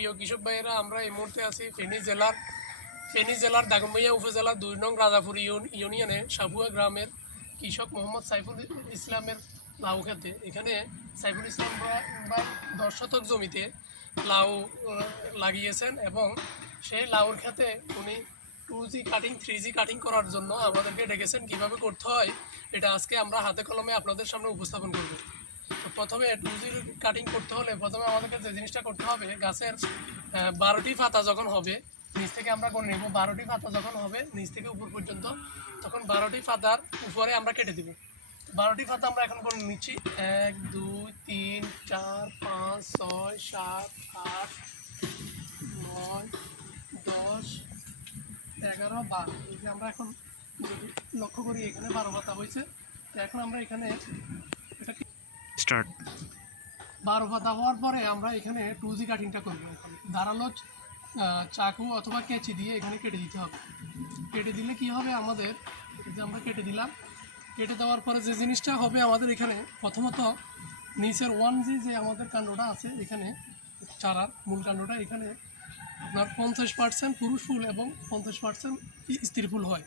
প্রিয় কৃষক ভাইয়েরা, আমরা এই মুহূর্তে আছি ফেনী জেলার ফেনী জেলার দাগনভূঞা উপজেলার দুই নং রাজাপুর ইউন- ইউনিয়নে সাবুয়া গ্রামের কৃষক মোহাম্মদ সাইফুল ইসলামের লাউ খেতে। এখানে সাইফুল ইসলাম বা- দশ শতক জমিতে লাউ লাগিয়েছেন এবং সেই লাউর খেতে উনি two G cutting three G cutting করার জন্য আমাদেরকে ডেকেছেন। কীভাবে করতে হয়, এটা আজকে আমরা হাতে কলমে আপনাদের সামনে উপস্থাপন করব। প্রথমে জি কাটিং করতে হলে প্রথমে আমাদেরকে যে জিনিসটা করতে হবে, গাছের বারোটি পাতা যখন হবে, নিচ থেকে আমরা করে নেব। বারোটি পাতা যখন হবে, নিচ থেকে উপর পর্যন্ত, তখন বারোটি পাতার উপরে আমরা কেটে দেবো। বারোটি পাতা আমরা এখন করে নিচ্ছি। এক, দুই, তিন, চার, পাঁচ, ছয়, সাত, আট, নয়, দশ, এগারো, বারো। আমরা এখন লক্ষ্য করি, এখানে বারো পাতা হয়েছে। এখন আমরা এখানে স্টার্ট। বারো পাতা হওয়ার পরে আমরা এখানে টু জি কাটিংটা করব। ধারালো চাকু অথবা কেচি দিয়ে এখানে কেটে দিতে হবে। কেটে দিলে কি হবে আমাদের? যে আমরা কেটে দিলাম। কেটে দেওয়ার পরে যে জিনিসটা হবে আমাদের এখানে, প্রথমত নিচের ওয়ান জি যে আমাদের কাণ্ডটা আছে, এখানে চারার মূল কাণ্ডটা, এখানে আপনার পঞ্চাশ পার্সেন্ট পুরুষ ফুল এবং পঞ্চাশ পার্সেন্ট স্ত্রী ফুল হয়।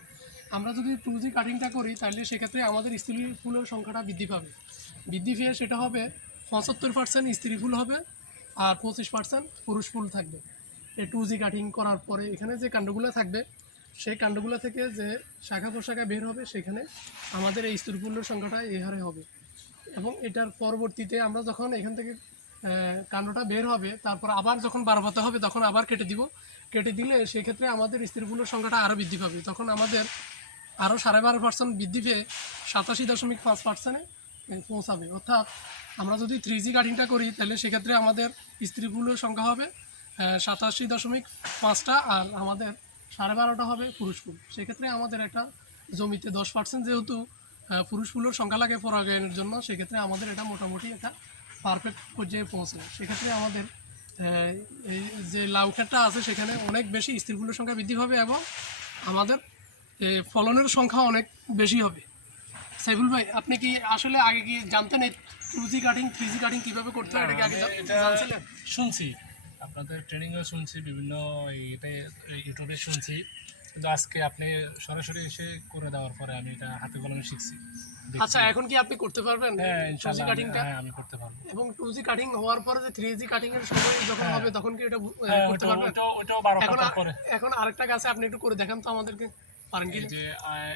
আমরা যদি টু জি কাটিংটা করি, তাহলে সেক্ষেত্রে আমাদের স্ত্রী ফুলের সংখ্যাটা বৃদ্ধি পাবে। বৃদ্ধি পেয়ে সেটা হবে পঁচাত্তর পার্সেন্ট স্ত্রী ফুল হবে আর পঁচিশ পার্সেন্ট পুরুষ ফুল থাকবে। এই টু জি কাটিং করার পরে এখানে যে কাণ্ডগুলো থাকবে, সেই কাণ্ডগুলো থেকে যে শাখা প্রশাখা বের হবে, সেখানে আমাদের এই স্ত্রী ফুলের সংখ্যাটা এই হারে হবে। এবং এটার পরবর্তীতে আমরা যখন এখান থেকে কাণ্ডটা বের হবে, তারপর আবার যখন বারবাতে হবে, তখন আবার কেটে দিব। কেটে দিলে সেক্ষেত্রে আমাদের স্ত্রীগুলোর সংখ্যাটা আরও বৃদ্ধি পাবে। তখন আমাদের আরও সাড়ে বারো পার্সেন্ট বৃদ্ধি পেয়ে সাতাশি দশমিক পাঁচ পার্সেন্টে পৌঁছাবে। অর্থাৎ আমরা যদি থ্রি জি কাটিংটা করি, তাহলে সেক্ষেত্রে আমাদের স্ত্রীগুলোর সংখ্যা হবে সাতাশি দশমিক পাঁচটা আর আমাদের সাড়ে বারোটা হবে পুরুষ ফুল সেক্ষেত্রে আমাদের একটা জমিতে দশ পার্সেন্ট যেহেতু পুরুষ ফুলের সংখ্যা লাগে পরাগায়নের জন্য, সেক্ষেত্রে আমাদের এটা মোটামুটি একটা পারফেক্ট পর্যায়ে পৌঁছায় সেক্ষেত্রে আমাদের এই যে লাউ ক্ষেতটা আছে, সেখানে অনেক বেশি স্ত্রী ফুলের সংখ্যা বৃদ্ধি পাবে এবং আমাদের ফলনের সংখ্যা অনেক বেশি হবে। সাইফুল ভাই আপনি কি আসলে আগে কি জানতেন এই two G cutting three G cutting কীভাবে করতে হয়? এটা কি আগে জানছিলেন? শুনছি। আপনাদের ট্রেনিংও শুনছি বিভিন্ন এতে ইউটিউবে শুনছি। কিন্তু আজকে আপনি সরাসরি এসে করে দেওয়ার পরে আমি এটা হাতে কলমে শিখছি। আচ্ছা এখন কি আপনি করতে পারবেন? হ্যাঁ আমি- কাটিংটা হ্যাঁ আমি করতে পারব। এবং টু জি কাটিং হওয়ার পরে যে থ্রি জি কাটিং এর সময় যখন হ্যাঁ। হবে তখন কি এটা হ্যাঁ, করতে পারবেন? এখন আরেকটা গাছে আপনি একটু করে দেখান তো আমাদেরকে। পারেন কি এই যে আহ,